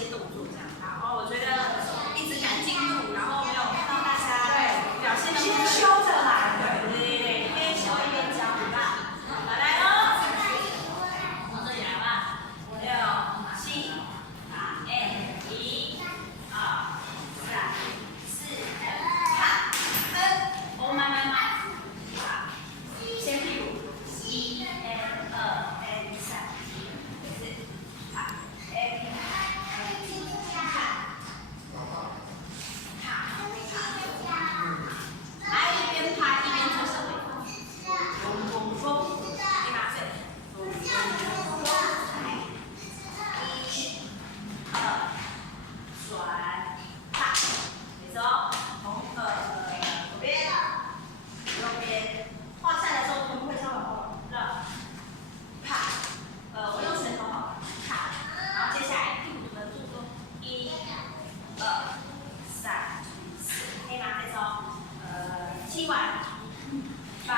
些动作这样。然后我觉得一直赶进度，然后没有看到大家表现的先修着来，对，一边修一边教，好吧？好，来喽，从这里来吧，6、7、8、1、2、3、4、好，哦，慢慢慢，好，先屁股，1、2、3、4，好，来一边拍一边做手尾，咚咚咚，对吧？咚咚咚，1、2，转，啪，没走，从左边，右边，画下来之后，臀部会稍微往后绕，啪，我用拳头好了，啪，然后接下来屁股的动作，1、2、3、4，可以吗？再走，7碗，8，啪，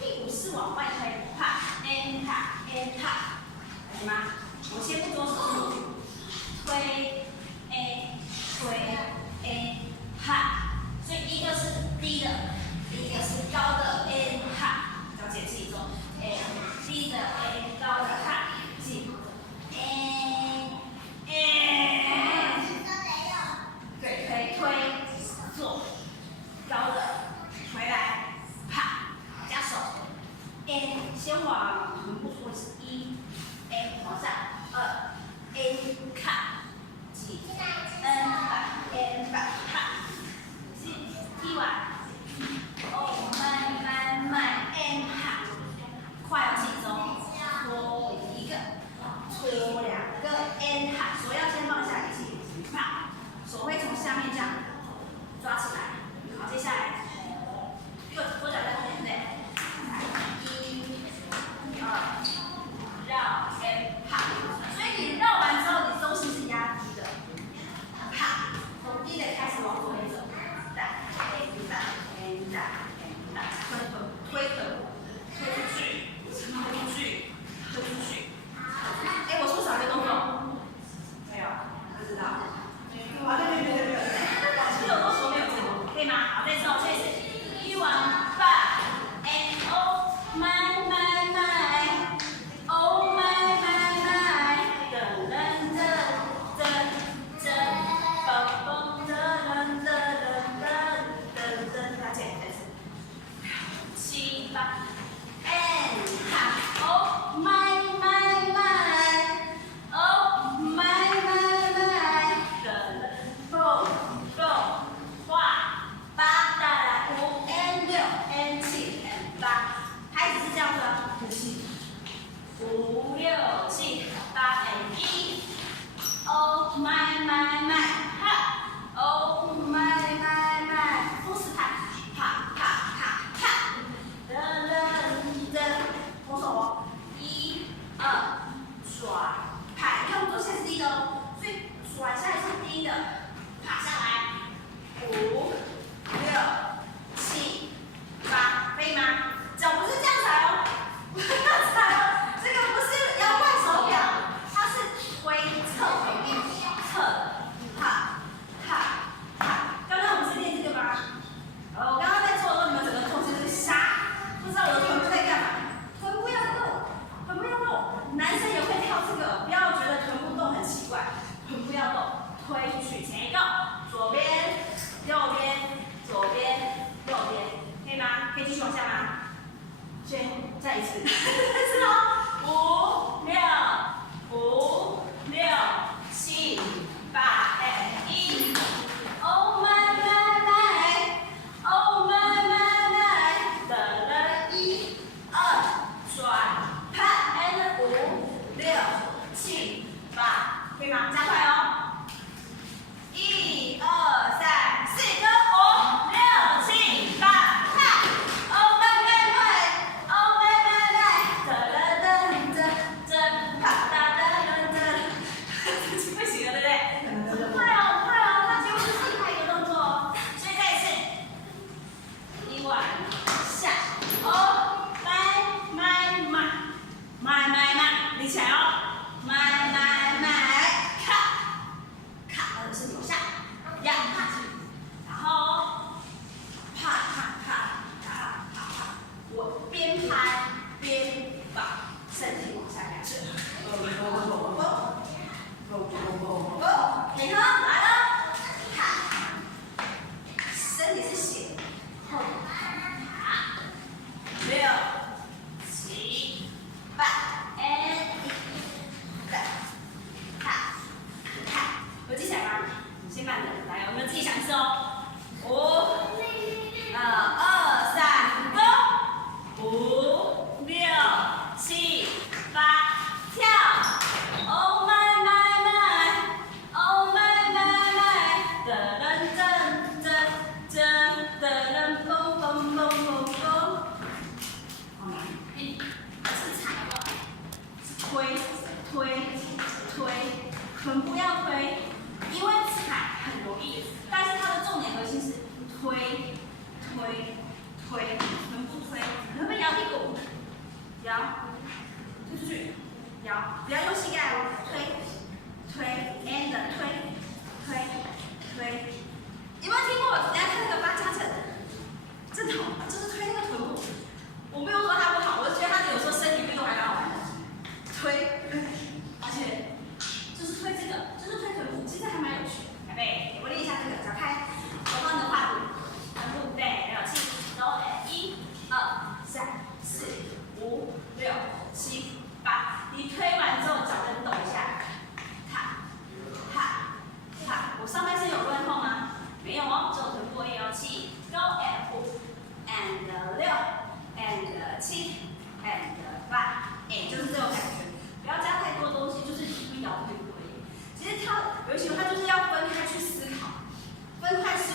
屁股是往外推，啪，啪，可以吗？我先不做手势，推，推，啪，所以一个是低的，一个是高的，啪，要减气重，低的，高的，啪，记，对，推，做，高的，回来，啪，加手，先往臀部或者是1，往上，2，卡，记，啪，记，1碗，慢，啪，快要记中，拖1个，拖2个，啪，手要先放下，一起，啪，手会从下面这样抓起来，好，接下来，左脚在后面，对，1、2，绕，啪，所以你绕完之后，你中心是压低的，啪，从低的开始往左边走，推出去，推出去，我是不是少一个动作？没有，不知道。啊，对，是有多手没有这个，可以吗？好，再次，这次1碗半慢，哦慢，大姐，再次，7、8，哦慢，哦慢，go，画8再来5 6 7 8，拍子是这样子啊，5、6、7、8 1，哦慢，哈，哦慢，风势拍，啪，同手哦，1、2，转，拍，你看我做线是低的哦，所以转下来是低的，爬下来，5、6、7、8，可以吗？脚不是这样踩哦，不是这样踩哦，这个不是摇摆手表，它是推侧的，啪，刚刚我们是练这个吗？我刚刚在做的时候，你们整个同学是傻，不知道我的臀部在干嘛。臀部要动，男生也会跳这个，不要觉得臀部动很奇怪，臀部要动，推出去，前一个，左边，右边，左边，右边，可以吗？可以继续往下吗？再一次，是哦，5、6、7、8，1，哦慢，哦慢，1、2，转，拍，5、6、7、8，可以吗？加快哦，1、2、3、4跟5、6、7、8，看，哦慢，不行了，对不对？很快哦，它几乎是自拍一个动作哦。所以再一次，1碗下，哦，慢，立起来哦，慢。推，臀部推，你会不会摇屁股？摇，推出去，摇，不要用膝盖哦，推 and 推。有没有听过？大家看那个八家阵，真的好，就是推那个臀部。我没有说它不好，我就觉得它有时候身体运动还蛮好玩的。推，而且就是推这个，就是推臀部，其实还蛮有趣的。来背，我练一下这个，脚开，手放的胯骨，臀部对，没有气，走，1、2、3、4、5、6、7、8。你推完之后，脚跟动一下，踏。我上半身有乱动吗？没有哦，只有臀部而已哦。7 ，Go and 5 and 6 and 7 and 8，就是这种感觉，不要加太多东西，就是你会摇腿部而已。其实它有些它就是要分开去思考，分开思